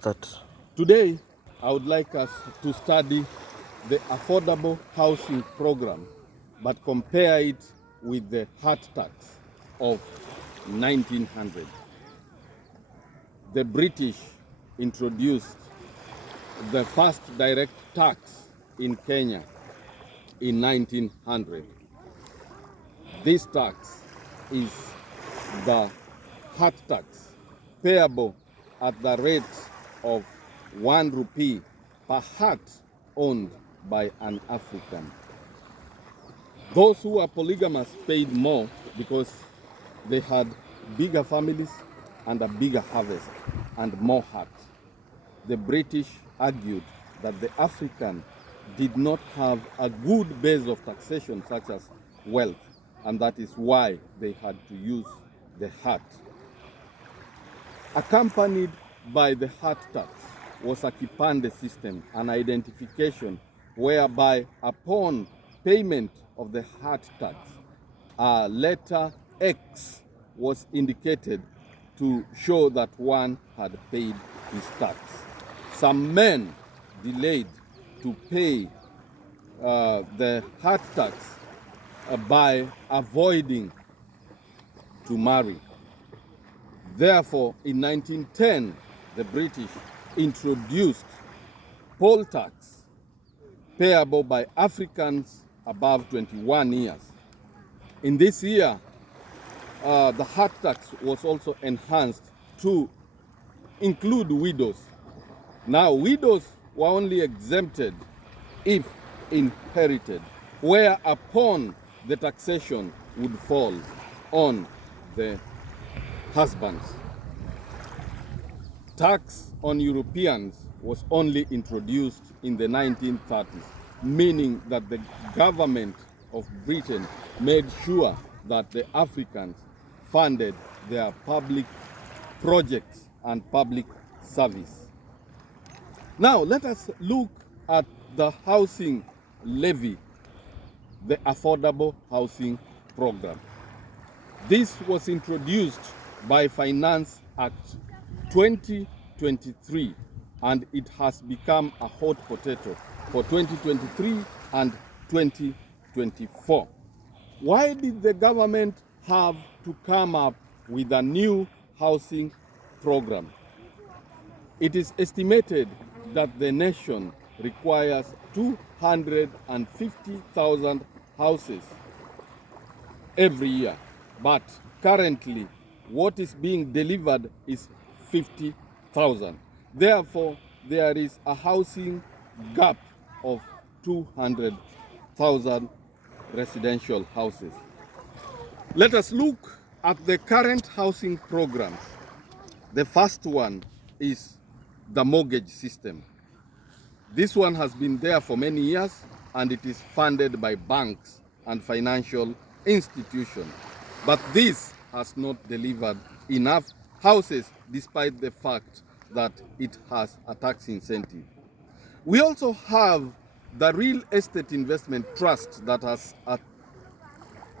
Start. Today, I would like us to study the affordable housing program, but compare it with the hard tax of 1900. The British introduced the first direct tax in Kenya in 1900. This tax is the hard tax, payable at the rate of 1 rupee per hut owned by an African. Those who are polygamous paid more because they had bigger families and a bigger harvest and more huts. The British argued that the African did not have a good base of taxation such as wealth, and that is why they had to use the hut. Accompanied by the hut tax was a kipande system, an identification whereby upon payment of the hut tax, a letter X was indicated to show that one had paid his tax. Some men delayed to pay the hut tax by avoiding to marry. Therefore, in 1910, the British introduced poll tax payable by Africans above 21 years. In this year, the hut tax was also enhanced to include widows. Now, widows were only exempted if inherited, whereupon the taxation would fall on the husbands. Tax on Europeans was only introduced in the 1930s, meaning that the government of Britain made sure that the Africans funded their public projects and public service. Now, let us look at the housing levy, the Affordable Housing Program. This was introduced by Finance Act 2023, and it has become a hot potato for 2023 and 2024. Why did the government have to come up with a new housing program? It is estimated that the nation requires 250,000 houses every year, but currently what is being delivered is 50,000. Therefore, there is a housing gap of 200,000 residential houses. Let us look at the current housing programs. The first one is the mortgage system. This one has been there for many years, and it is funded by banks and financial institutions. But this has not delivered enough houses, despite the fact that it has a tax incentive. We also have the real estate investment trust that has a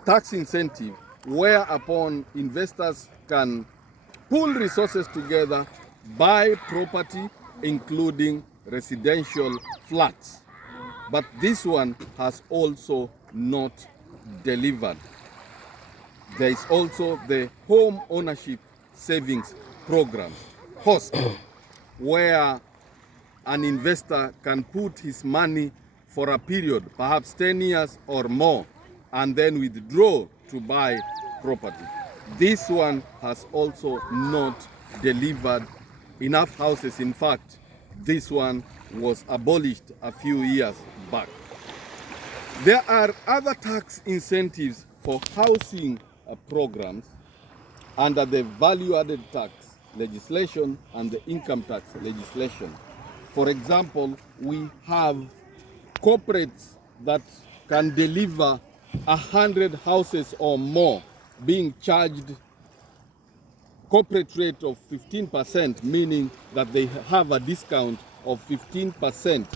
tax incentive, whereupon investors can pool resources together, buy property, including residential flats. But this one has also not delivered. There is also the Home Ownership Savings Program, HOSP, where an investor can put his money for a period, perhaps 10 years or more, and then withdraw to buy property. This one has also not delivered enough houses. In fact, this one was abolished a few years back. There are other tax incentives for housing programs under the value-added tax legislation and the income tax legislation. For example, we have corporates that can deliver 100 houses or more being charged corporate rate of 15%, meaning that they have a discount of 15%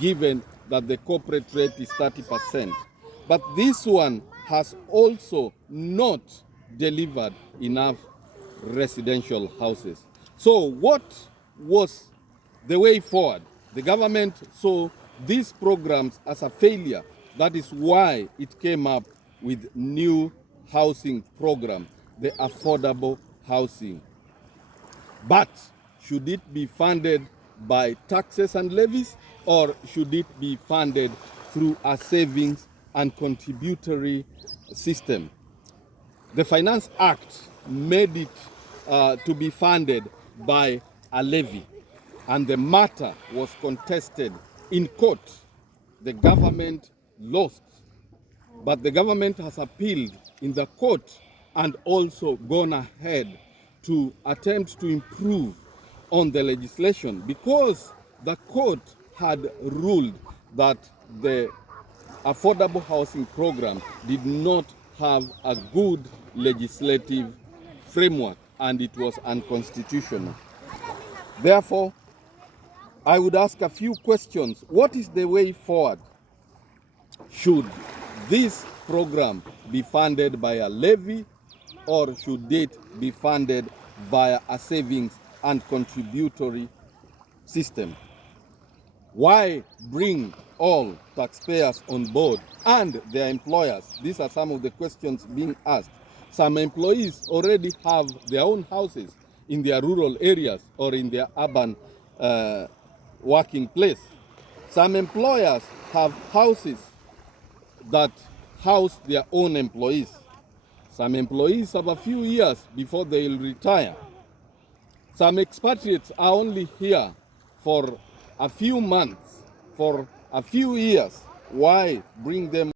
given that the corporate rate is 30%. But this one has also not delivered enough residential houses. So what was the way forward. The government saw these programs as a failure. That is why it came up with new housing program, the affordable housing. But should it be funded by taxes and levies, or should it be funded through a savings and contributory system? The Finance Act made it to be funded by a levy, and the matter was contested in court. The government lost, but the government has appealed in the court and also gone ahead to attempt to improve on the legislation, because the court had ruled that the affordable housing program did not have a good legislative framework and it was unconstitutional. Therefore, I would ask a few questions. What is the way forward? Should this program be funded by a levy, or should it be funded via a savings and contributory system? Why bring all taxpayers on board and their employers? These are some of the questions being asked. Some employees already have their own houses in their rural areas or in their urban working place. Some employers have houses that house their own employees. Some employees have a few years before they will retire. Some expatriates are only here for a few months, for a few years. Why bring them